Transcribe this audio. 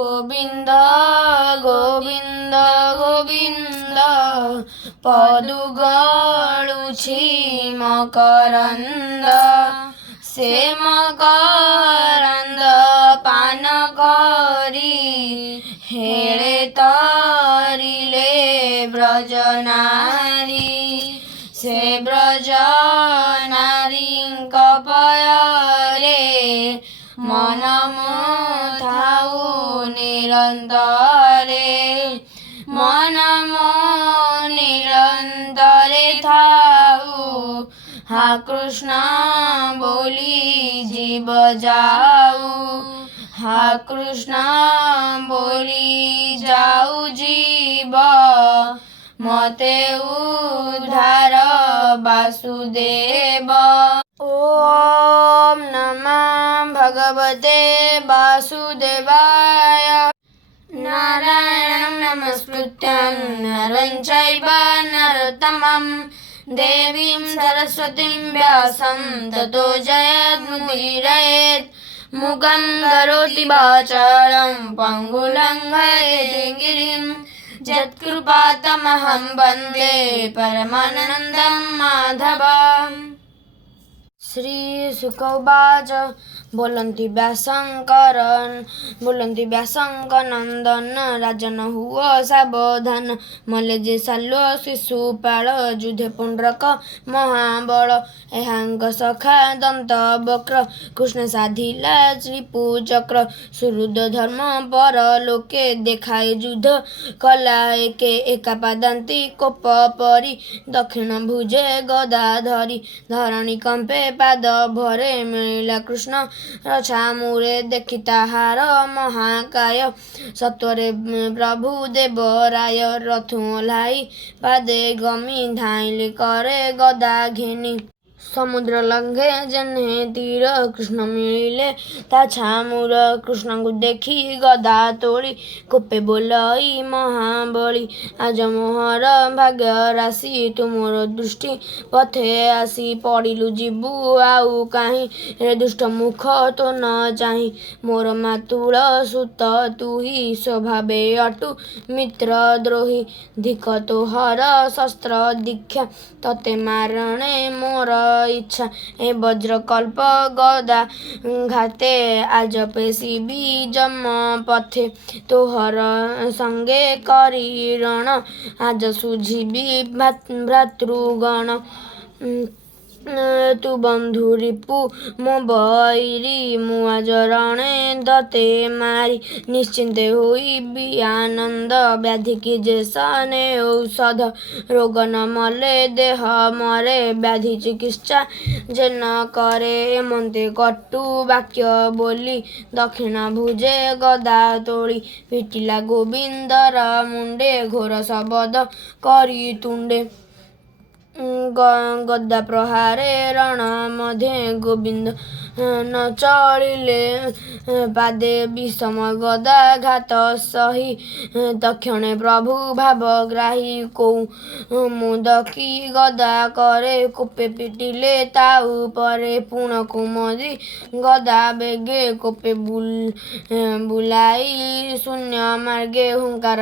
ଗୋବିନ୍ଦ ଗୋବିନ୍ଦ ଗୋବିନ୍ଦ ପଦୁ ଗଳୁଛି ମକରନ୍ଦ, ସେ ମକରନ୍ଦ ପାନ କରି ହେଳେ ତରିଲେ ବ୍ରଜନାରୀ। ସେ ବ୍ରଜନାରୀଙ୍କ ପୟରେ ମନ ଥାଉ ନିରନ୍ତରେ, ମନ ନିରନ୍ତରେ ଥାଉ। ହା କୃଷ୍ଣ ବୋଲି ଜୀବ ଯାଉ, ହା କୃଷ୍ଣ ବୋଲି ଯାଉ ଜୀବ, ମତେ ଉଦ୍ଧାର ବାସୁଦେବ। ଓମ୍ ନମଃ ଭଗବତେ ବାସୁଦେବାୟ। ନାରାୟଣଂ ନମସ୍କୃତ୍ୟଂ ନରଂ ଚୈବ ନରୋତ୍ତମଂ, ଦେବୀଂ ସରସ୍ୱତୀଂ വ്യാസം ତतो ଜୟముदीरयेत्। मूकं करोति वाचालं पङ्गुं लङ्घयते गिरिं, यत्कृपातमहं वन्दे परमानन्दं माधवम्। श्री शुक उवाच बोलन्ति व्यासङ्क नन्दन, राजन हुओ सावधान। मले जे साल्व शिशुपाल, युधे पुण्ड्रक महाबल। एहाଙ୍କ सखा दन्त वक्र, कृष्ण साधिला रिपुचक्र। सुहृद धर्म परलोके, देखाए युद्ध कला एके। एका पादान्ति कोप परि, दक्षिण भुजे गदा धरि। धरणी कम्पे पाद भरे, मिलिला कृष्ण छामुरे। देखि ताहार महाकाय, सत्वरे प्रभु देवराय। रथु ओह्लाई पादे गमि, धाइले करे गदा घेनि। समुद्र लंघे जेह्ने तीर, कृष्ण मिलिले ता छामुर। कृष्णଙ୍କୁ देखि गदा तोଳି, कोपे बोलई महाबली। आज मोहर भाग्य राशि, तुमर दृष्टि पथे आसी। पड़िलु जीवु आउ काहीं, रे दुष्ट मुख तो न चाहीं। मोर मातुल सुत तुही, स्वभावे अटु मित्र द्रोही। धिक तोहर शस्त्र दीक्षा, तते मारणे मोर इच्छा। ए वज्रकल्प गदा घाते, आज पेशिबि जम पथे। तोहर संगे करी रण, आज सुझिबि भ्रातृगण। तु बन्धु रिपु मो बैरी, मु आज रणे तते मारी। निश्चिन्ते होइबि आनन्द, व्याधि कि जे सने औषध। रोग न मले देह मरे, व्याधि चिकित्सा जे न करे। एमन्ते कटु वाक्य बोली, दक्षिण भुजे गदा तोଳି। पिटिला गोविन्दर मुण्डे, घोर शबद करि तुण्डे। गदा प्रहारे रण मध्ये, गोविन्द न चलिले पादे। विषम गदा घात सही, तक्षणे प्रभु भावग्राही। कौमुदकी गदा करे, कोपे पिटिले ता उपरे। पुण कुमुदी गदा बेगे, कोपे बुलाई शून्य मार्गे। हुंकार